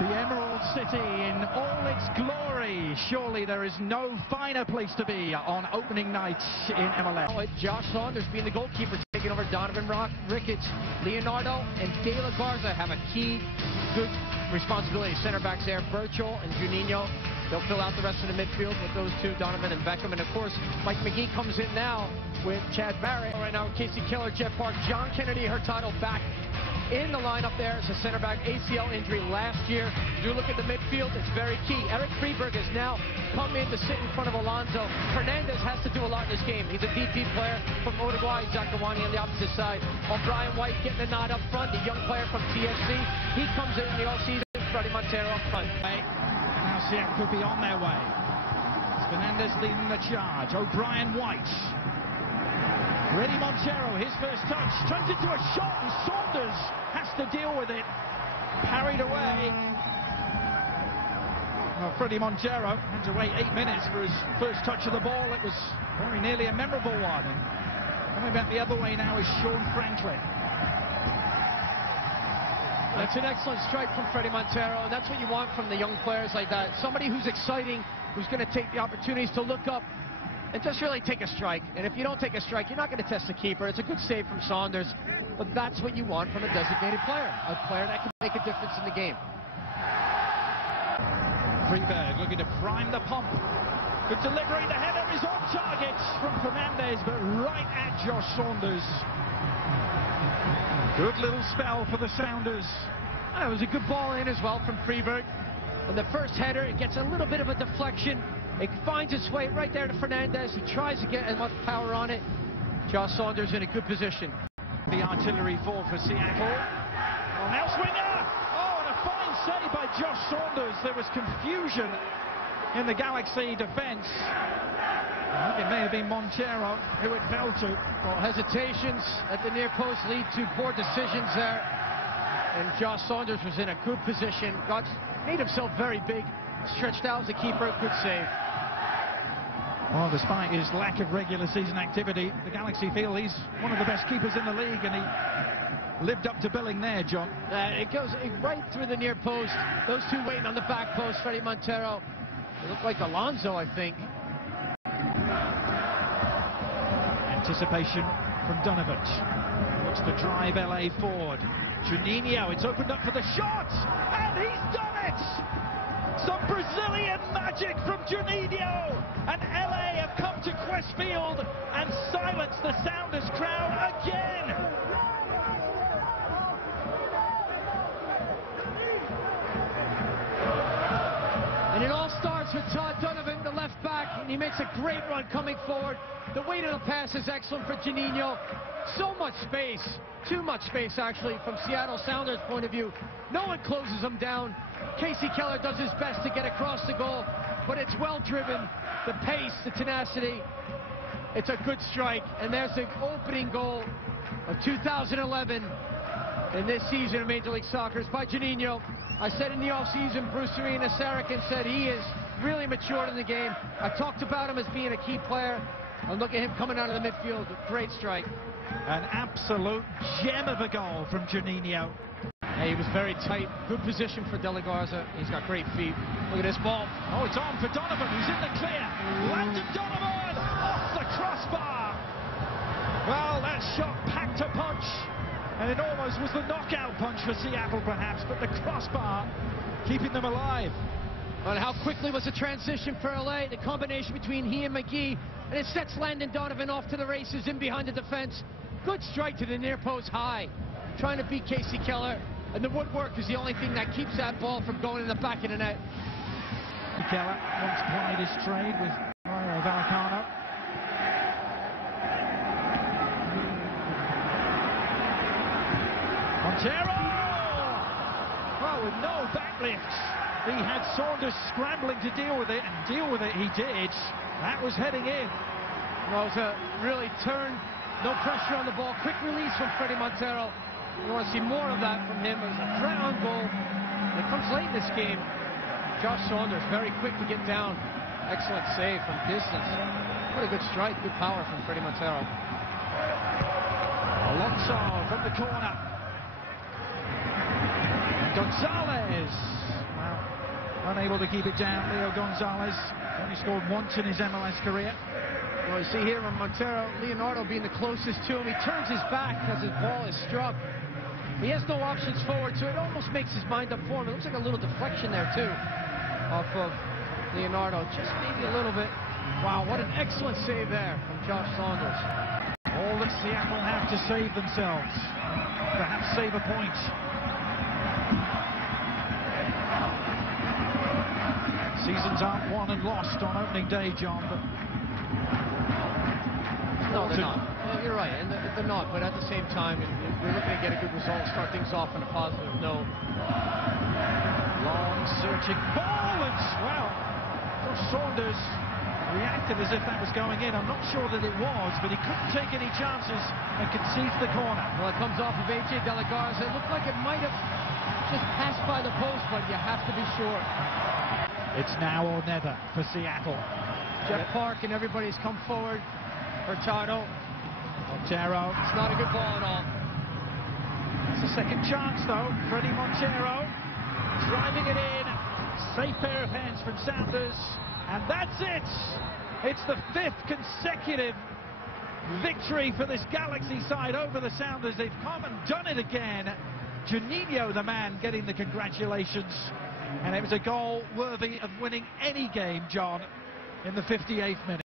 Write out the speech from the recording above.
The Emerald City in all its glory. Surely there is no finer place to be on opening night in MLS. Josh Saunders being the goalkeeper, taking over Donovan Ricketts. Leonardo and De La Garza have a key, good responsibility. Center backs there, Burchell and Juninho. They'll fill out the rest of the midfield with those two, Donovan and Beckham. And of course, Mike McGee comes in now with Chad Barrett. Right now, Casey Keller, Jeff Park, John Kennedy Hurtado back in the lineup there as a center back. ACL injury last year. Do look at the midfield, it's very key. Eric Freeberg has now come in to sit in front of Alonso. Fernandez has to do a lot in this game. He's a DP player from Uruguay. Zakawani on the opposite side. O'Brien White getting a nod up front, the young player from TFC. He comes in the all-season. Freddie Montero up front. Now Seattle could be on their way. It's Fernandez leading the charge. O'Brien White. Freddie Montero, his first touch, turns into a shot, and Saunders has to deal with it. Parried away. Well, Freddie Montero had to wait 8 minutes for his first touch of the ball. It was very nearly a memorable one. And coming back the other way now is Sean Franklin. That's an excellent strike from Freddie Montero, and that's what you want from the young players like that. Somebody who's exciting, who's going to take the opportunities to look up and just really take a strike. And if you don't take a strike, you're not going to test the keeper. It's a good save from Saunders, but that's what you want from a designated player, a player that can make a difference in the game. Freeberg looking to prime the pump. Good delivery, the header is on target from Fernandez, but right at Josh Saunders. Good little spell for the Sounders. It was a good ball in as well from Freeberg. And the first header, it gets a little bit of a deflection. It finds its way right there to Fernandez. He tries to get as much power on it. Josh Saunders in a good position. The artillery fall for Seattle. Oh, now Swinger! Oh, and a fine save by Josh Saunders. There was confusion in the Galaxy defense. I think it may have been Montero who it fell to. Well, hesitations at the near post lead to poor decisions there. And Josh Saunders was in a good position. Made himself very big. Stretched out as a keeper. Good save. Well, despite his lack of regular season activity, the Galaxy feel he's one of the best keepers in the league, and he lived up to billing there, John. It goes right through the near post. Those two waiting on the back post, Freddie Montero. It looked like Alonso, I think. Anticipation from Donovan. Looks to drive LA forward. Juninho, it's opened up for the shot, and he's done it! Some Brazilian magic from Juninho, and LA have come to Qwest Field and silenced the Sounders crowd again! And it all starts with Todd Donovan, the left back, and he makes a great run coming forward. The weight of the pass is excellent for Juninho. So much space, too much space actually from Seattle Sounders' point of view. No one closes them down. Casey Keller does his best to get across the goal, but it's well driven. The pace, the tenacity, it's a good strike. And there's the opening goal of 2011 in this season of Major League Soccer by Juninho. I said in the offseason, Bruce Arena Saracen said he is really matured in the game. I talked about him as being a key player. And look at him coming out of the midfield. Great strike. An absolute gem of a goal from Juninho. He was very tight. Good position for De La Garza. He's got great feet. Look at this ball. Oh, it's on for Donovan. He's in the clear. Landon Donovan off the crossbar. Well, that shot packed a punch. And it almost was the knockout punch for Seattle, perhaps. But the crossbar keeping them alive. And how quickly was the transition for LA? The combination between he and McGee. And it sets Landon Donovan off to the races in behind the defense. Good strike to the near post high. Trying to beat Casey Keller. And the woodwork is the only thing that keeps that ball from going in the back of the net. Keller once plied his trade with Mario Vallecano. Montero! Well, with no backlifts. He had Saunders scrambling to deal with it, and deal with it he did. That was heading in. Well, it was a really turn, no pressure on the ball. Quick release from Freddie Montero. You want to see more of that from him. It was a threat on goal. It comes late in this game. Josh Saunders, very quick to get down. Excellent save from distance. What a good strike, good power from Freddie Montero. Alonso from the corner. Gonzalez. unable to keep it down. Leo Gonzalez only scored once in his MLS career. Well, you see here on Montero, Leonardo being the closest to him. He turns his back because his ball is struck. He has no options forward, so it almost makes his mind up for him. It looks like a little deflection there, too, off of Leonardo. Just maybe a little bit. Wow, what an excellent save there from Josh Saunders. All that Seattle have to save themselves. Perhaps save a point. Seasons aren't won and lost on opening day, John, but... No, they're not. You're right, and they're not, but at the same time, we're looking to get a good result, start things off on a positive note. Long searching ball, and well, Josh Saunders reacted as if that was going in. I'm not sure that it was, but he couldn't take any chances and concedes the corner. Well, it comes off of A.J. De La Garza. It looked like it might have just passed by the post, but you have to be sure. It's now or never for Seattle. Jeff Park and everybody's come forward. Hurtado. Montero. It's not a good ball at all. It's a second chance, though. Freddie Montero driving it in. Safe pair of hands from Sounders. And that's it. It's the 5th consecutive victory for this Galaxy side over the Sounders. They've come and done it again. Juninho, the man, getting the congratulations. And it was a goal worthy of winning any game, John, in the 58th minute.